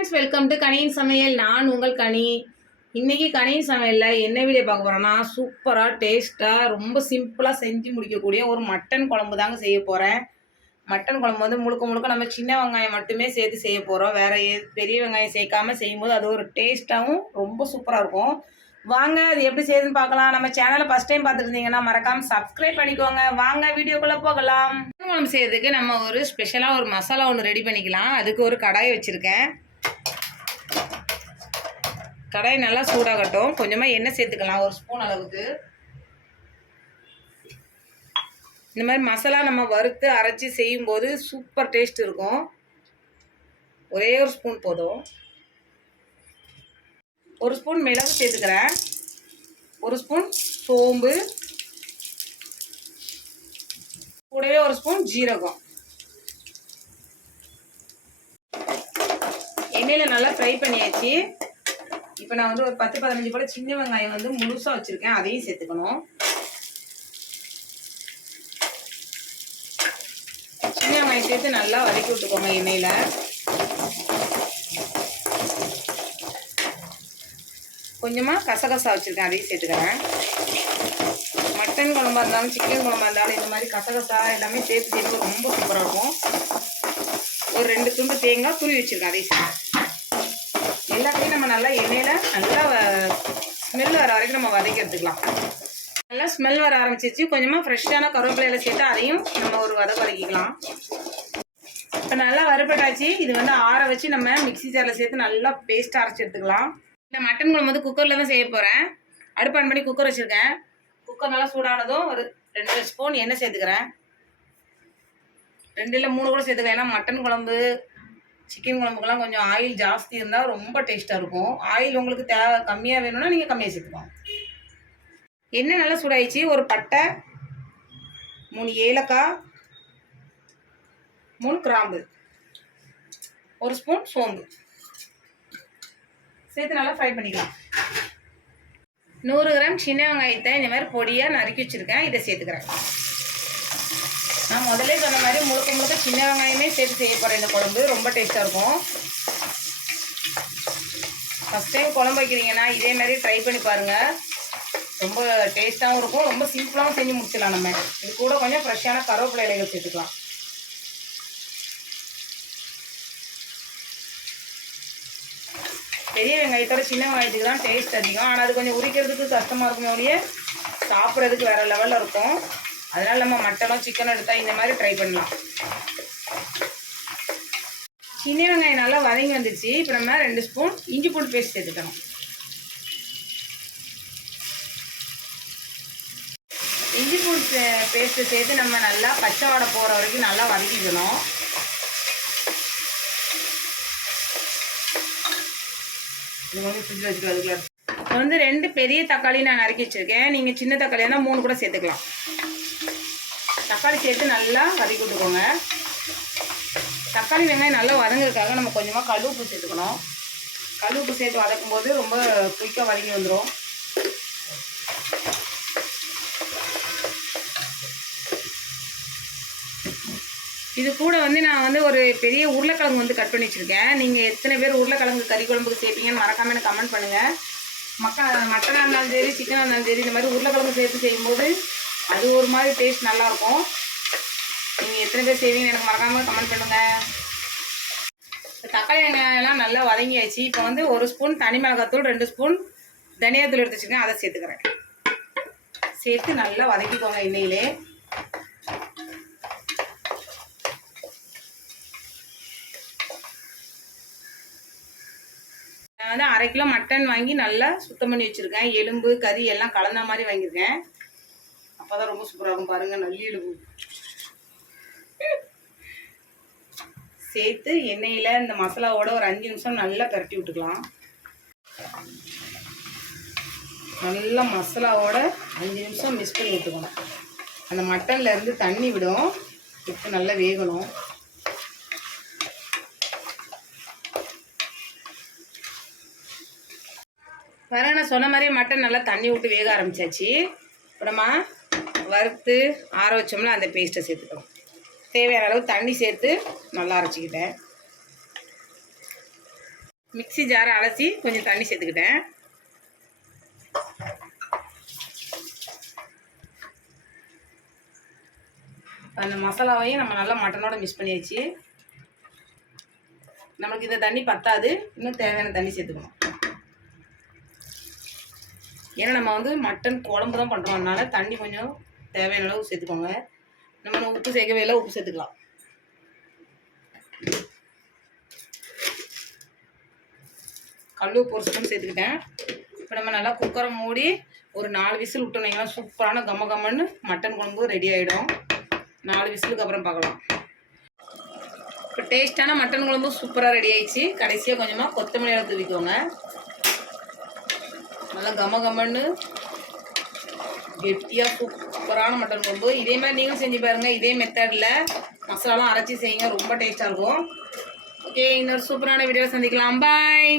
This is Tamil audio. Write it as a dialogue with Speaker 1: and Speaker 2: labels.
Speaker 1: ஃப்ரெண்ட்ஸ் வெல்கம் டு கனியின் சமையல். நான் உங்கள் கனி. இன்றைக்கி கனியின் சமையலில் என்ன வீடியோ பார்க்க போகிறோன்னா சூப்பராக டேஸ்ட்டாக ரொம்ப சிம்பிளாக செஞ்சு முடிக்கக்கூடிய ஒரு மட்டன் குழம்பு தாங்க செய்ய போகிறேன் மட்டன் குழம்பு வந்து முழுக்க முழுக்க நம்ம சின்ன வெங்காயம் மட்டுமே சேர்த்து செய்ய போகிறோம் வேறு பெரிய வெங்காயம் சேர்க்காம செய்யும்போது அது ஒரு டேஸ்ட்டாகவும் ரொம்ப சூப்பராக இருக்கும். வாங்க அது எப்படி செய்யுதுன்னு பார்க்கலாம். நம்ம சேனலை ஃபஸ்ட் டைம் பார்த்துருந்தீங்கன்னா மறக்காமல் சப்ஸ்கிரைப் பண்ணிக்கோங்க. வாங்க வீடியோக்குள்ளே போகலாம். மட்டன் குழம்பு செய்யறதுக்கு நம்ம ஒரு ஸ்பெஷலாக ஒரு மசாலா ஒன்று ரெடி பண்ணிக்கலாம். அதுக்கு ஒரு கடாய் வச்சுருக்கேன். கடாய் நல்லா சூடாகட்டும். கொஞ்சமாக எண்ணெய் சேர்த்துக்கலாம் ஒரு ஸ்பூன் அளவுக்கு. இந்த மாதிரி மசாலா நம்ம வறுத்து அரைச்சி செய்யும்போது சூப்பர் டேஸ்ட் இருக்கும். ஒரே ஒரு ஸ்பூன் போதும். ஒரு ஸ்பூன் மிளகு சேர்த்துக்கிறேன். ஒரு ஸ்பூன் சோம்பு. கூடவே ஒரு ஸ்பூன் ஜீரகம். எண்ணெயில் நல்லா ஃப்ரை பண்ணியாச்சு. இப்போ நான் வந்து ஒரு பத்து பதினஞ்சு போல சின்ன வெங்காயம் வந்து முழுசாக வச்சுருக்கேன். அதையும் சேர்த்துக்கணும். சின்ன வெங்காயம் சேர்த்து நல்லா வதக்கி விட்டுக்கோங்க எண்ணெயில். கொஞ்சமாக கசகசா வச்சுருக்கேன். அதையும் சேர்த்துக்கிறேன். மட்டன் குழம்பா இருந்தாலும் சிக்கன் குழம்பா இருந்தாலும் இந்த மாதிரி கசகசா எல்லாமே சேர்த்து சேர்த்து ரொம்ப சூப்பராக இருக்கும். ஒரு ரெண்டு துண்டு தேங்காய் துருவி வச்சுருக்கேன். அதையும் சேர்த்து எல்லாத்தையும் நம்ம நல்லா எண்ணெயில் நல்லா ஸ்மெல் வர வரைக்கும் நம்ம வதக்கி எடுத்துக்கலாம் நல்லா ஸ்மெல் வர ஆரம்பிச்சிச்சு கொஞ்சமாக ஃப்ரெஷ்ஷான கருவேப்பிலையில் சேர்த்து அதையும் நம்ம ஒரு வதக்க வதக்கிக்கலாம். இப்போ நல்லா வறுபட்டாச்சு. இது வந்து ஆற வச்சு நம்ம மிக்ஸி ஜாரில் சேர்த்து நல்லா பேஸ்ட்டாக அரைச்சி எடுத்துக்கலாம். இந்த மட்டன் குழம்பு வந்து குக்கரில் தான் செய்ய போகிறேன் அடுப்பு ஆன் பண்ணி குக்கர் வச்சுருக்கேன். குக்கர் நல்லா சூடானதும் ஒரு ரெண்டு ஸ்பூன் எண்ணெய் சேர்த்துக்கிறேன். ரெண்டு இல்லை மூணு கூட சேர்த்துக்கிறேன் ஏன்னா மட்டன் குழம்பு சிக்கன் குழம்புக்கெல்லாம் கொஞ்சம் ஆயில் ஜாஸ்தி இருந்தால் ரொம்ப டேஸ்ட்டாக இருக்கும். ஆயில் உங்களுக்கு தேவை கம்மியாக வேணும்னா நீங்கள் கம்மியாக சேர்த்துக்கலாம். எண்ணெய் நல்லா சூடாயிடுச்சு. ஒரு பட்டை மூணு ஏலக்காய் மூணு கிராம்பு ஒரு ஸ்பூன் சோம்பு. சேர்த்து நல்லா ஃப்ரை பண்ணிக்கலாம். நூறு கிராம் சின்ன வெங்காயத்தை இந்த மாதிரி பொடியாக நறுக்கி வச்சுருக்கேன். இதை சேர்த்துக்கிறேன். நான் முதல்ல சொன்ன மாதிரி முழுக்க முழுக்க சின்ன வெங்காயமே சேர்த்து செய்ய போகிறேன் இந்த குழம்பு. ரொம்ப டேஸ்ட்டாக இருக்கும். ஃபஸ்ட் டைம் குழம்பு வைக்கிறீங்கன்னா இதே மாதிரி ட்ரை பண்ணி பாருங்கள் ரொம்ப டேஸ்ட்டாகவும் இருக்கும். ரொம்ப சிம்பிளாகவும் செஞ்சு முடிச்சிடலாம் நம்ம. இது கூட கொஞ்சம் ஃப்ரெஷ்ஷான கருவேப்பிலை இலைகள் சேர்த்துக்கலாம். பெரிய வெங்காயத்தோட சின்ன வெங்காயத்துக்கு தான் டேஸ்ட் அதிகம். ஆனால் அது கொஞ்சம் உரிக்கிறதுக்கு கஷ்டமாக இருக்குமே ஒழிய சாப்பிட்றதுக்கு வேறு லெவலில் இருக்கும். அதனால் நம்ம மட்டனோ சிக்கனோ எடுத்தால் இந்த மாதிரி ட்ரை பண்ணலாம். சின்ன வெங்காயம் நல்லா வதங்கி வந்துச்சு. இப்போ நம்ம ரெண்டு ஸ்பூன் இஞ்சி பூண்டு பேஸ்ட் சேர்த்துக்கணும் இஞ்சி பூண்டு பேஸ்ட்டு சேர்த்து நம்ம நல்லா பச்சை வடை போகிற வரைக்கும் நல்லா வதக்கிக்கணும். இது வந்து ஃப்ரிட்ஜில் வச்சுக்கலாம் அதுக்குள்ள. இப்போ வந்து ரெண்டு பெரிய தக்காளி நான் நறுக்கி வச்சுருக்கேன். நீங்கள் சின்ன தக்காளியாக இருந்தால் மூணு கூட சேர்த்துக்கலாம். தக்காளி சேர்த்து நல்லா வதக்கி விட்டுக்கோங்க. தக்காளி வெங்காயம் நல்லா வதங்குறதுக்காக நம்ம கொஞ்சமாக கழுவுப்பு சேர்த்துக்கணும். கழுவுப்பு சேர்த்து வதக்கும் போது ரொம்ப குயிக்காக வதங்கி வந்துடும் இது கூட வந்து நான் வந்து ஒரு பெரிய உருளைக்கிழங்கு வந்து கட் பண்ணி வச்சுருக்கேன். நீங்கள் எத்தனை பேர் உருளைக்கிழங்கு கறி குழம்புக்கு சேர்ப்பீங்கன்னு மறக்காமல் எனக்கு கமெண்ட் பண்ணுங்கள் மக்கா மட்டனாக இருந்தாலும் சரி சிக்கனாக இருந்தாலும் சரி இந்த மாதிரி உருளைக்கிழங்கு சேர்த்து செய்யும்போது அது ஒரு மாதிரி டேஸ்ட் நல்லாயிருக்கும் நீங்கள் எத்தனை பேர் செய்வீங்கன்னு எனக்கு மறக்காமல் கமெண்ட் பண்ணுங்கள் தக்காளி எல்லாம் நல்லா வதங்கியாச்சு. இப்போ வந்து ஒரு ஸ்பூன் தனி மிளகாத்தூள் ரெண்டு ஸ்பூன் தனியாத்தூள் எடுத்து வச்சுருக்கேன். அதை சேர்த்துக்கிறேன். சேர்த்து நல்லா வதக்கிக்கோங்க எண்ணெயிலே. நான் வந்து அரை கிலோ மட்டன் வாங்கி நல்லா சுத்தம் பண்ணி வச்சுருக்கேன். எலும்பு கறி எல்லாம் கலந்த மாதிரி வாங்கியிருக்கேன். அப்போ தான் ரொம்ப சூப்பராக இருக்கும் பாருங்கள் நல்லி சேர்த்து எண்ணெயில் இந்த மசாலாவோட ஒரு அஞ்சு நிமிஷம் நல்லா பரட்டி விட்டுக்கலாம். நல்லா மசாலாவோட அஞ்சு நிமிஷம் மிக்ஸ் பண்ணி விட்டுக்கணும். அந்த மட்டனில் இருந்து தண்ணி விடும். உப்பு நல்லா வேகணும். வர நான் சொன்ன மாதிரி மட்டன் நல்லா தண்ணி விட்டு வேக ஆரம்பிச்சாச்சு. அப்புறமா வறுத்து ஆற வச்சோம்னா அந்த பேஸ்ட்டை சேர்த்துக்கலாம் தேவையான அளவு தண்ணி சேர்த்து நல்லா அரைச்சிக்கிட்டேன். மிக்ஸி ஜாரை அலசி கொஞ்சம் தண்ணி சேர்த்துக்கிட்டேன். அந்த மசாலாவையும் நம்ம நல்லா மட்டனோட மிக்ஸ் பண்ணியாச்சு. நம்மளுக்கு இந்த தண்ணி பத்தாது. இன்னும் தேவையான தண்ணி சேர்த்துக்கணும். ஏன்னா நம்ம வந்து மட்டன் குழம்பு தான் பண்ணுறோம் அதனால தண்ணி கொஞ்சம் தேவையான அளவு சேர்த்துக்கோங்க. நம்ம உப்பு சேர்க்கவே இல்லை உப்பு சேர்த்துக்கலாம். கல் உப்பு ஒரு ஸ்பூன் சேர்த்துக்கிட்டேன். இப்போ நம்ம நல்லா குக்கரை மூடி ஒரு நாலு விசில் விட்டோம்னா சூப்பரான கம்ம கம்மன்னு மட்டன் குழம்பு ரெடி ஆகிடும் நாலு விசிலுக்கு அப்புறம் பார்க்கலாம். இப்போ டேஸ்டான மட்டன் குழம்பு சூப்பராக ரெடி ஆயிடுச்சு. கடைசியாக கொஞ்சமாக கொத்தமல்லி தூவிக்கோங்க. நல்லா கம கமன்னு கெட்டியாக சூப்பரான மட்டன் குழம்பு. இதே மாதிரி நீங்களும் செஞ்சு பாருங்கள் இதே மெத்தடில் மசாலாலாம் அரைச்சி செய்யுங்க. ரொம்ப டேஸ்ட்டாக இருக்கும். ஓகே இன்னொரு சூப்பரான வீடியோவில் சந்திக்கலாம். பாய்